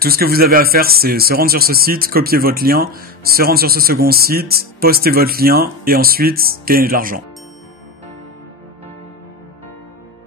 Tout ce que vous avez à faire, c'est se rendre sur ce site, copier votre lien, se rendre sur ce second site, poster votre lien et ensuite gagner de l'argent.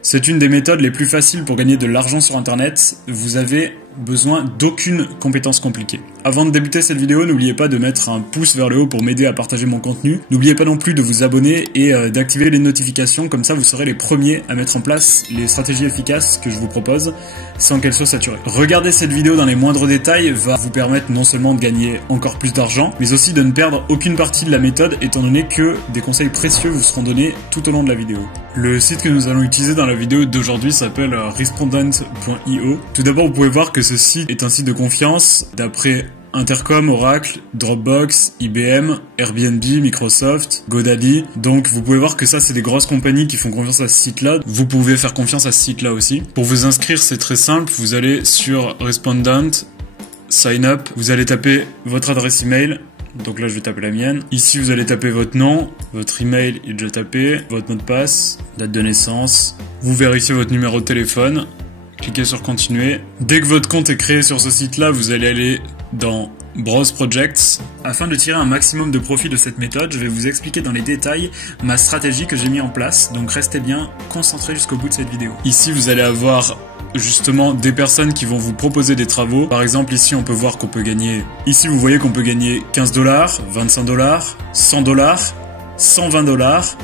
C'est une des méthodes les plus faciles pour gagner de l'argent sur internet. Vous avez besoin d'aucune compétence compliquée. Avant de débuter cette vidéo, n'oubliez pas de mettre un pouce vers le haut pour m'aider à partager mon contenu. N'oubliez pas non plus de vous abonner et d'activer les notifications, comme ça vous serez les premiers à mettre en place les stratégies efficaces que je vous propose sans qu'elles soient saturées. Regarder cette vidéo dans les moindres détails va vous permettre non seulement de gagner encore plus d'argent, mais aussi de ne perdre aucune partie de la méthode étant donné que des conseils précieux vous seront donnés tout au long de la vidéo. Le site que nous allons utiliser dans la vidéo d'aujourd'hui s'appelle respondent.io. Tout d'abord, vous pouvez voir que ce site est un site de confiance d'après Intercom, Oracle, Dropbox, IBM, Airbnb, Microsoft, GoDaddy. Donc vous pouvez voir que ça c'est des grosses compagnies qui font confiance à ce site-là. Vous pouvez faire confiance à ce site-là aussi. Pour vous inscrire, c'est très simple. Vous allez sur Respondent, Sign Up. Vous allez taper votre adresse email. Donc là je vais taper la mienne. Ici vous allez taper votre nom, votre email est déjà tapé, votre mot de passe, date de naissance. Vous vérifiez votre numéro de téléphone. Cliquez sur continuer. Dès que votre compte est créé sur ce site-là, vous allez aller dans Browse Projects. Afin de tirer un maximum de profit de cette méthode, je vais vous expliquer dans les détails ma stratégie que j'ai mis en place. Donc restez bien concentrés jusqu'au bout de cette vidéo. Ici, vous allez avoir justement des personnes qui vont vous proposer des travaux. Par exemple, ici, on peut voir qu'on peut gagner... Ici, vous voyez qu'on peut gagner $15, $25, $100, $120.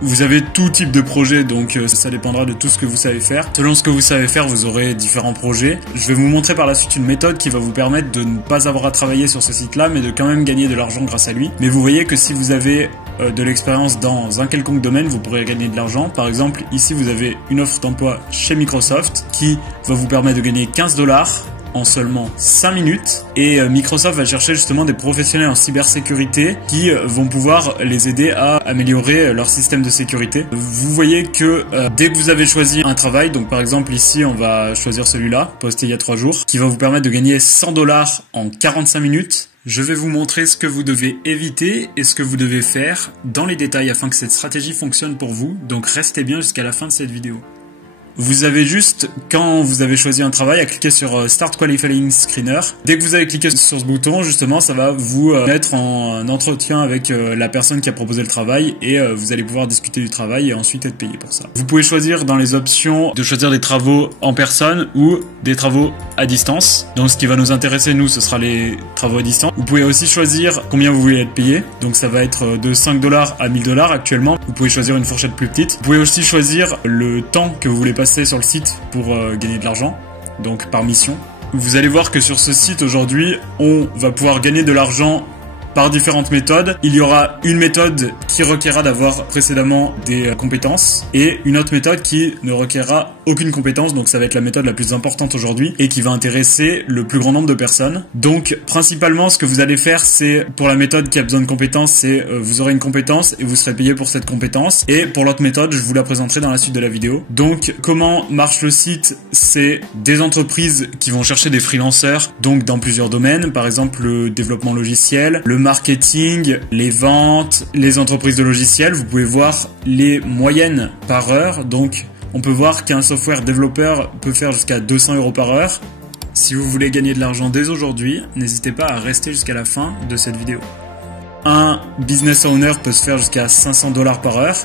Vous avez tout type de projet, donc ça dépendra de tout ce que vous savez faire. Selon ce que vous savez faire, vous aurez différents projets. Je vais vous montrer par la suite une méthode qui va vous permettre de ne pas avoir à travailler sur ce site-là, mais de quand même gagner de l'argent grâce à lui. Mais vous voyez que si vous avez de l'expérience dans un quelconque domaine, vous pourrez gagner de l'argent. Par exemple, ici, vous avez une offre d'emploi chez Microsoft qui va vous permettre de gagner $15 en seulement 5 minutes et Microsoft va chercher justement des professionnels en cybersécurité qui vont pouvoir les aider à améliorer leur système de sécurité. Vous voyez que dès que vous avez choisi un travail, donc par exemple ici on va choisir celui-là, posté il y a 3 jours, qui va vous permettre de gagner $100 en 45 minutes. Je vais vous montrer ce que vous devez éviter et ce que vous devez faire dans les détails afin que cette stratégie fonctionne pour vous, donc restez bien jusqu'à la fin de cette vidéo. Vous avez juste, quand vous avez choisi un travail, à cliquer sur Start Qualifying Screener. Dès que vous avez cliqué sur ce bouton, justement, ça va vous mettre en entretien avec la personne qui a proposé le travail et vous allez pouvoir discuter du travail et ensuite être payé pour ça. Vous pouvez choisir dans les options de choisir des travaux en personne ou des travaux à distance. Donc ce qui va nous intéresser, nous, ce sera les travaux à distance. Vous pouvez aussi choisir combien vous voulez être payé. Donc ça va être de $5 à $1000 actuellement. Vous pouvez choisir une fourchette plus petite. Vous pouvez aussi choisir le temps que vous voulez passer sur le site pour gagner de l'argent, donc par mission. Vous allez voir que sur ce site aujourd'hui, on va pouvoir gagner de l'argent par différentes méthodes. Il y aura une méthode qui requerra d'avoir précédemment des compétences et une autre méthode qui ne requerra aucune compétence, donc ça va être la méthode la plus importante aujourd'hui et qui va intéresser le plus grand nombre de personnes. Donc principalement ce que vous allez faire, c'est pour la méthode qui a besoin de compétences, c'est vous aurez une compétence et vous serez payé pour cette compétence, et pour l'autre méthode je vous la présenterai dans la suite de la vidéo. Donc comment marche le site? C'est des entreprises qui vont chercher des freelancers, donc dans plusieurs domaines, par exemple le développement logiciel, le marketing, les ventes, les entreprises de logiciels. Vous pouvez voir les moyennes par heure, donc on peut voir qu'un software développeur peut faire jusqu'à 200 € par heure. Si vous voulez gagner de l'argent dès aujourd'hui, n'hésitez pas à rester jusqu'à la fin de cette vidéo. Un business owner peut se faire jusqu'à $500 par heure.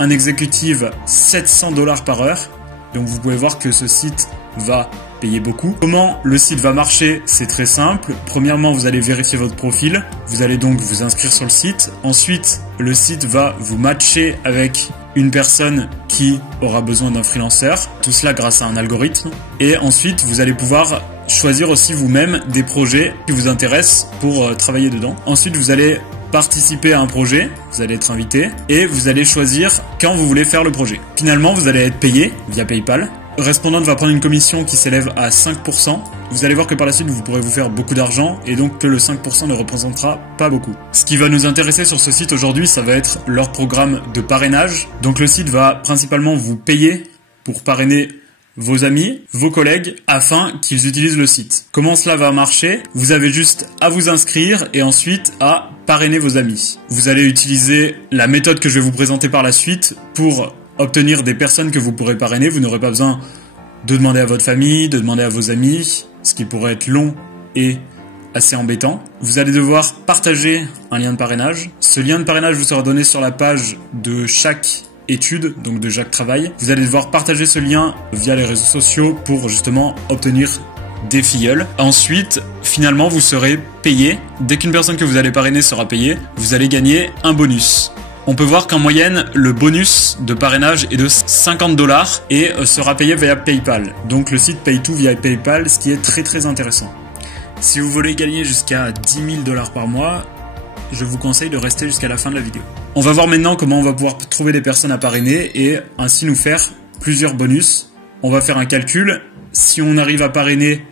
Un exécutive, $700 par heure. Donc vous pouvez voir que ce site va payer beaucoup. Comment le site va marcher? C'est très simple. Premièrement, vous allez vérifier votre profil. Vous allez donc vous inscrire sur le site. Ensuite, le site va vous matcher avec une personne qui aura besoin d'un freelanceur. Tout cela grâce à un algorithme. Et ensuite, vous allez pouvoir choisir aussi vous-même des projets qui vous intéressent pour travailler dedans. Ensuite, vous allez participer à un projet, vous allez être invité et vous allez choisir quand vous voulez faire le projet. Finalement, vous allez être payé via PayPal. Respondent va prendre une commission qui s'élève à 5%. Vous allez voir que par la suite, vous pourrez vous faire beaucoup d'argent et donc que le 5% ne représentera pas beaucoup. Ce qui va nous intéresser sur ce site aujourd'hui, ça va être leur programme de parrainage. Donc le site va principalement vous payer pour parrainer vos amis, vos collègues, afin qu'ils utilisent le site. Comment cela va marcher? Vous avez juste à vous inscrire et ensuite à parrainer vos amis. Vous allez utiliser la méthode que je vais vous présenter par la suite pour obtenir des personnes que vous pourrez parrainer. Vous n'aurez pas besoin de demander à votre famille, de demander à vos amis, ce qui pourrait être long et assez embêtant. Vous allez devoir partager un lien de parrainage. Ce lien de parrainage vous sera donné sur la page de chaque étude, donc de chaque travail. Vous allez devoir partager ce lien via les réseaux sociaux pour justement obtenir des filleuls. Ensuite, finalement, vous serez payé. Dès qu'une personne que vous allez parrainer sera payée, vous allez gagner un bonus. On peut voir qu'en moyenne, le bonus de parrainage est de 50 $ et sera payé via PayPal. Donc le site paye tout via PayPal, ce qui est très intéressant. Si vous voulez gagner jusqu'à 10 000 $ par mois, je vous conseille de rester jusqu'à la fin de la vidéo. On va voir maintenant comment on va pouvoir trouver des personnes à parrainer et ainsi nous faire plusieurs bonus. On va faire un calcul. Si on arrive à parrainer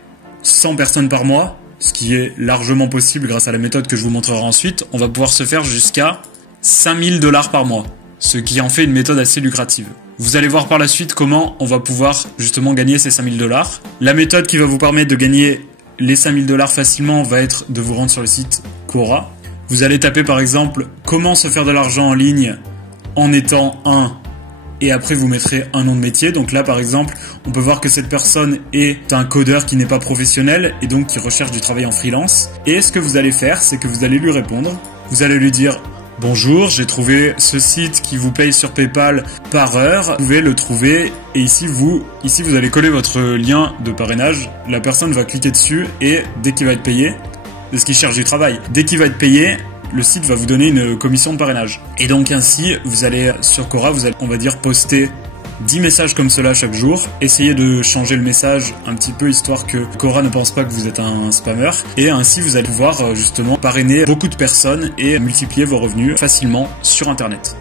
100 personnes par mois, ce qui est largement possible grâce à la méthode que je vous montrerai ensuite, on va pouvoir se faire jusqu'à 5 000 $ par mois, ce qui en fait une méthode assez lucrative. Vous allez voir par la suite comment on va pouvoir justement gagner ces 5 000 $. La méthode qui va vous permettre de gagner les 5 000 $ facilement va être de vous rendre sur le site Quora. Vous allez taper par exemple « Comment se faire de l'argent en ligne en étant un » et après vous mettrez un nom de métier. Donc là par exemple, on peut voir que cette personne est un codeur qui n'est pas professionnel et donc qui recherche du travail en freelance. Et ce que vous allez faire, c'est que vous allez lui répondre. Vous allez lui dire « Bonjour, j'ai trouvé ce site qui vous paye sur PayPal par heure. Vous pouvez le trouver et ici vous allez coller votre lien de parrainage. La personne va cliquer dessus et dès qu'il va être payé, parce qu'il cherche du travail, dès qu'il va être payé, le site va vous donner une commission de parrainage. Et donc ainsi, vous allez sur Quora, vous allez, on va dire, poster 10 messages comme cela chaque jour. Essayez de changer le message un petit peu, histoire que Quora ne pense pas que vous êtes un spammer. Et ainsi, vous allez pouvoir justement parrainer beaucoup de personnes et multiplier vos revenus facilement sur Internet.